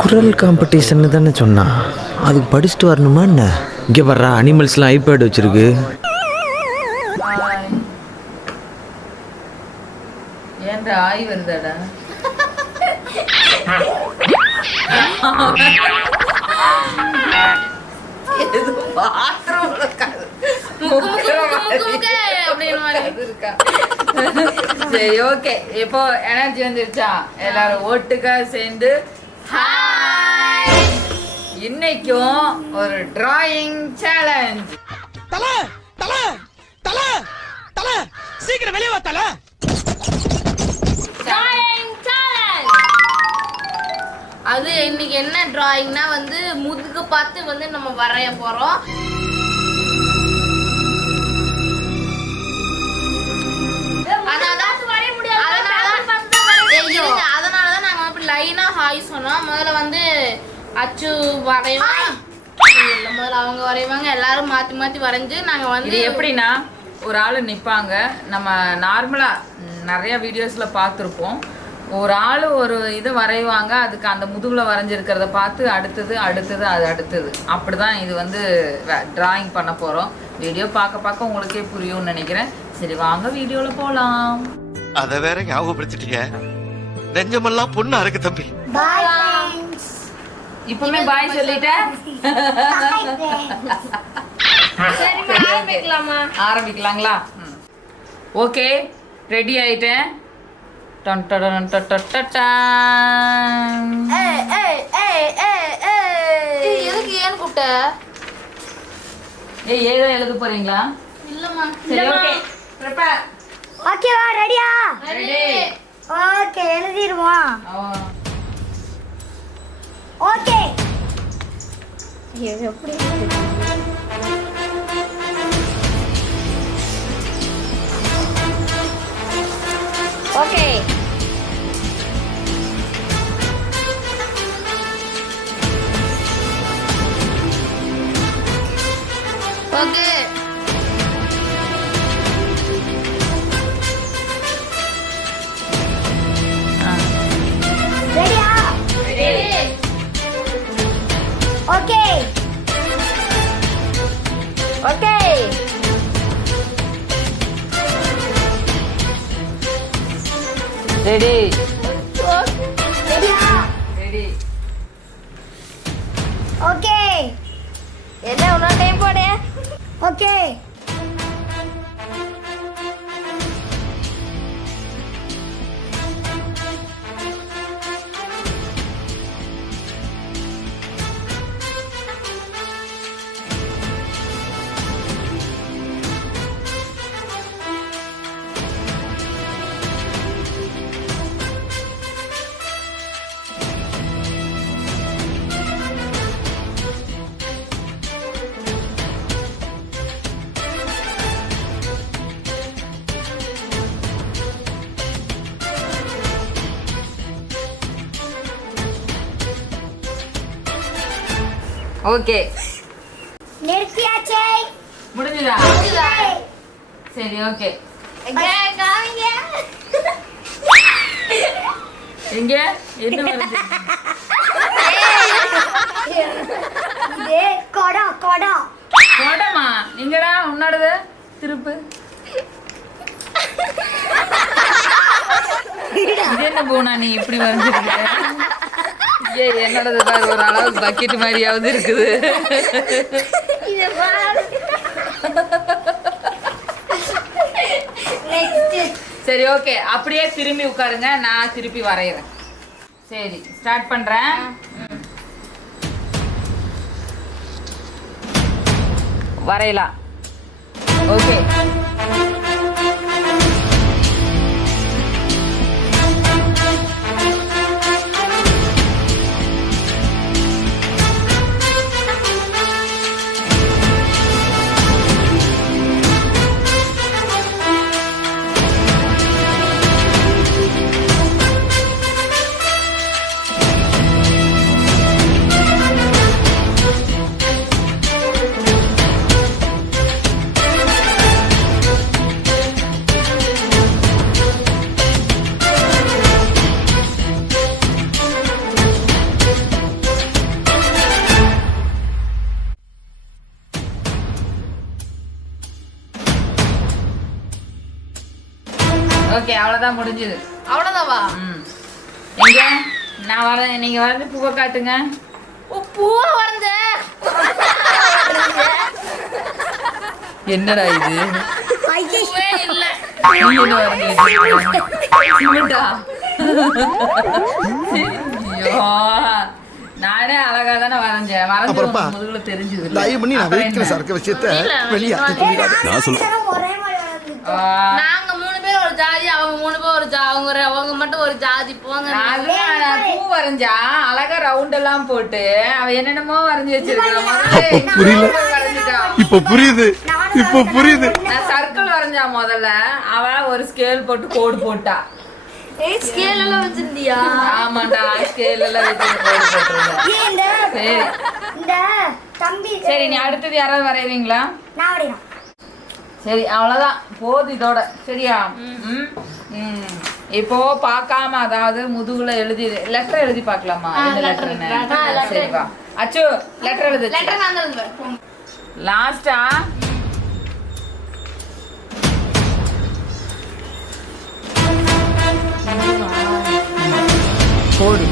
குரல் காம்படிஷன் தானே சொன்னா? அதுக்கு படிச்சுட்டு வரணுமா என்ன? இங்கே வர்றா அனிமல்ஸ்லாம் ஐபேட் வச்சிருக்கு. ஏன்டா ஆய் வருதாடா? சரி ஓகே இப்போ எனர்ஜி வந்துருச்சா? எல்லாரும் ஒட்டுக்கா சேர்ந்து. இன்னைக்கும் ஒரு டிராயிங் சேலஞ்ச் தல தல தல தல. சீக்கிரம் வெளியே வா தல. Drawing challenge. அது இன்னைக்கு என்ன டிராயிங்னா வந்து முதுகு பார்த்து வந்து நம்ம வரைய போறோம். அதனாலதான் நாங்க அப்படி லைனா ஹாய் சொன்னோம். முதல்ல வந்து அச்சு இல்ல, முதல்ல அவங்க வரைவாங்க எல்லாரும் மாத்தி மாத்தி வரைஞ்சு நாங்க வந்து இது எப்படின்னா ஒரு ஆள் நிற்பாங்க நம்ம நார்மலாக நிறைய வீடியோஸில் பார்த்துருப்போம். ஒரு ஆள் ஒரு இது வரைவாங்க அதுக்கு அந்த முதுகில் வரைஞ்சிருக்கிறத பார்த்து அடுத்தது அடுத்தது அது அடுத்தது. அப்படி தான் இது வந்து டிராயிங் பண்ண போகிறோம் வீடியோ பார்க்க பார்க்க உங்களுக்கே புரியும்னு நினைக்கிறேன். சரி வாங்க வீடியோவில் போகலாம் அத வேற ஞாபகப்படுத்திட்டீங்க. நெஞ்சமெல்லாம் பொண்ணா இருக்கு தம்பி. இப்பவுமே பாய் ஆரம்பிக்கலாமா? ஆரம்பிக்கலாங்களா? ஓகே ரெடி ஆயிட்டேன். டன் ஏய், ஏய், ஏய். எதுக்கு ஏன் கூப்பிட்ட? ஏய் ஏதோ எழுத போறீங்களா? இல்லம்மா. சரி ஓகே ப்ரிப்பேர் ஓகேவா ரெடியா ரெடி ஓகே எழுதிடுவோம். எப்படி ஓகே ஓகே. ரெடியா ஓகே. ரெடி. Ready okay. என்ன இன்னொரு டைம் போடு. ஓகே. ஓகே. நிறுத்தியாச்சே. முடிஞ்சுதா? சரி ஓகே. காமிங்க எங்க? என்ன வருது? இது கொடம் கொடம்? போடமா நீங்கடா உன்னோடது? திருப்பு. இது என்ன போனா நீ இப்படி வரைஞ்சிருக்க ஏ என்னோடது பாரு ஒரு அளவுக்கு பக்கெட் மாதிரியாவது இருக்குது. சரி ஓகே அப்படியே திரும்பி உட்காருங்க நான் திருப்பி வரைகிறேன் சரி ஸ்டார்ட் பண்றேன். வரையலாம். ஓகே அவ்வளோதான் முடிஞ்சுது. அவ்வளோதாவா ம். எங்க? நான் வரேன். நீங்க வரைஞ்ச பூவை காட்டுங்க. ஓ பூவை வரைஞ்ச என்னடா இது? இல்ல. நானே அழகா தானே வரைஞ்சேன். வரைஞ்சு முதுகுல தெரிஞ்சது இல்ல. தயவு பண்ணி நான்? சரக்கு விஷயத்த நான் சொல்லுவேன் ஜாதி அவங்க மூணு பேர் ஒரு ஜா அவங்க அவங்க மட்டும் ஒரு ஜாதி. போங்க பூ வரைஞ்சா அழகா ரவுண்ட் எல்லாம் போட்டு அவ என்னென்னமோ வரைஞ்சு வச்சிருக்கான் முதல்ல புரியல. இப்ப புரியுது. இப்ப புரியுது. நான் சர்க்கிள் வரைஞ்சா முதல்ல அவ ஒரு ஸ்கேல் போட்டு கோடு போட்டா. ஸ்கேல் எல்லாம் வச்சிருந்தியா? ஆமாண்டா ஸ்கேல் எல்லாம் சரி. இந்த தம்பி சரி நீ அடுத்தது யாராவது வரையறீங்களா? நான் வரையணும். சரி அவ்வளோதான் போதும் இதோட. சரியா? ம். இப்போ பார்க்காம அதாவது முதுகுல எழுதி லெட்டர் எழுதி பார்க்கலாமா? எந்த letter, லெட்டர்னு letter, letter. சரி வா. அச்சு லெட்டர் எழுது லெட்டர் நான் தான் எழுதுவேன். லாஸ்டா போடு.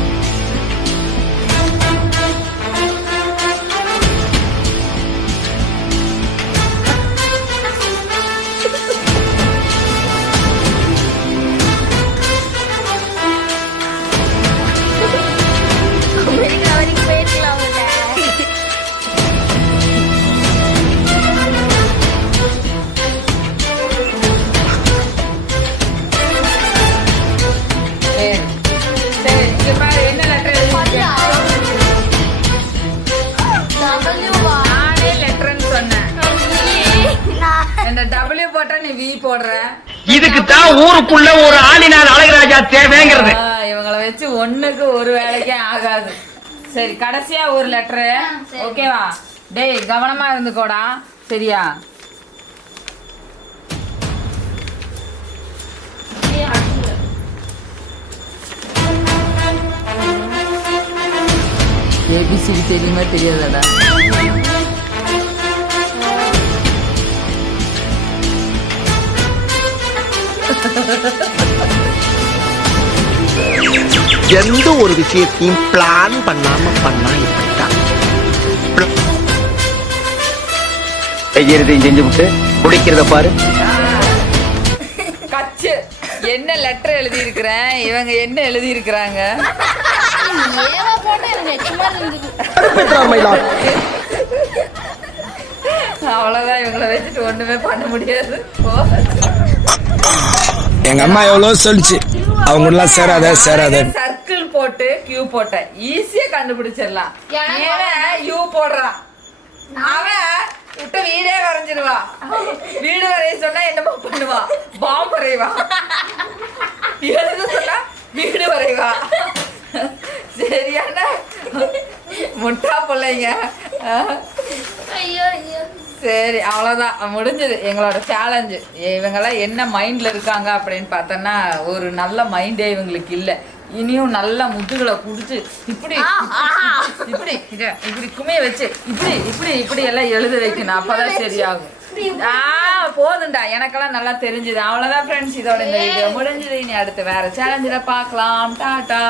ஊருக்குள்ள ஒரு ஆளினார் அழகராஜா தேவைங்கிறது. இவங்கள வச்சு ஒண்ணுக்கு ஒரு வேலைக்கே ஆகாது. சரி கடைசியா ஒரு லெட்டரு ஓகேவா டேய் கவனமா இருந்துக்கோடா. சரியா? ஏபிசிடி தெரியுமா தெரியாதாடா? எந்த ஒரு விஷயத்தையும் பிளான் பண்ணாம பண்ணா இப்படித்தான். செய்யறதையும் செஞ்சு விட்டு குடிக்கிறத பாரு. கச்சு. என்ன லெட்டர் எழுதி இருக்கிறேன் இவங்க என்ன எழுதி இருக்கிறாங்க அவ்வளவுதான் இவங்கள வச்சுட்டு ஒண்ணுமே பண்ண முடியாது. எங்க அம்மா எவ்வளவு சொல்லிச்சு. அவங்க எல்லாம் சேராத சேராத போட்டு கியூ போட்டேன் ஈஸியா கண்டுபிடிச்சிடலாம். யூ போடுறான் அவன் விட்டு வீடே வரைஞ்சிருவா வீடு வரைய சொன்னா என்னமோ பண்ணுவா. பாம்பு வரைவா. எழுத சொன்னா வீடு வரைவா. சரியான முட்டா பிள்ளைங்க. ஐயோ ஐயோ. சரி அவ்வளோதான் முடிஞ்சது. எங்களோட சேலஞ்சு இவங்கெல்லாம் என்ன மைண்டில் இருக்காங்க அப்படின்னு பார்த்தோன்னா ஒரு நல்ல மைண்டே இவங்களுக்கு இல்லை. இனியும் நல்ல முதுகுல குடிச்சு இப்படி இப்படி இத இப்படி குமைய வச்சு இப்படி இப்படி இப்படி எல்லாம் எழுத வைக்கணும். அப்பதான் சரியாகும். ஆ போதும்டா. எனக்கெல்லாம் நல்லா தெரிஞ்சுது. அவ்வளோதான் ஃப்ரெண்ட்ஸ் இதோட இந்த வீடியோ முடிஞ்சது. இனி அடுத்து வேற சேலஞ்சில் பார்க்கலாம். டாட்டா.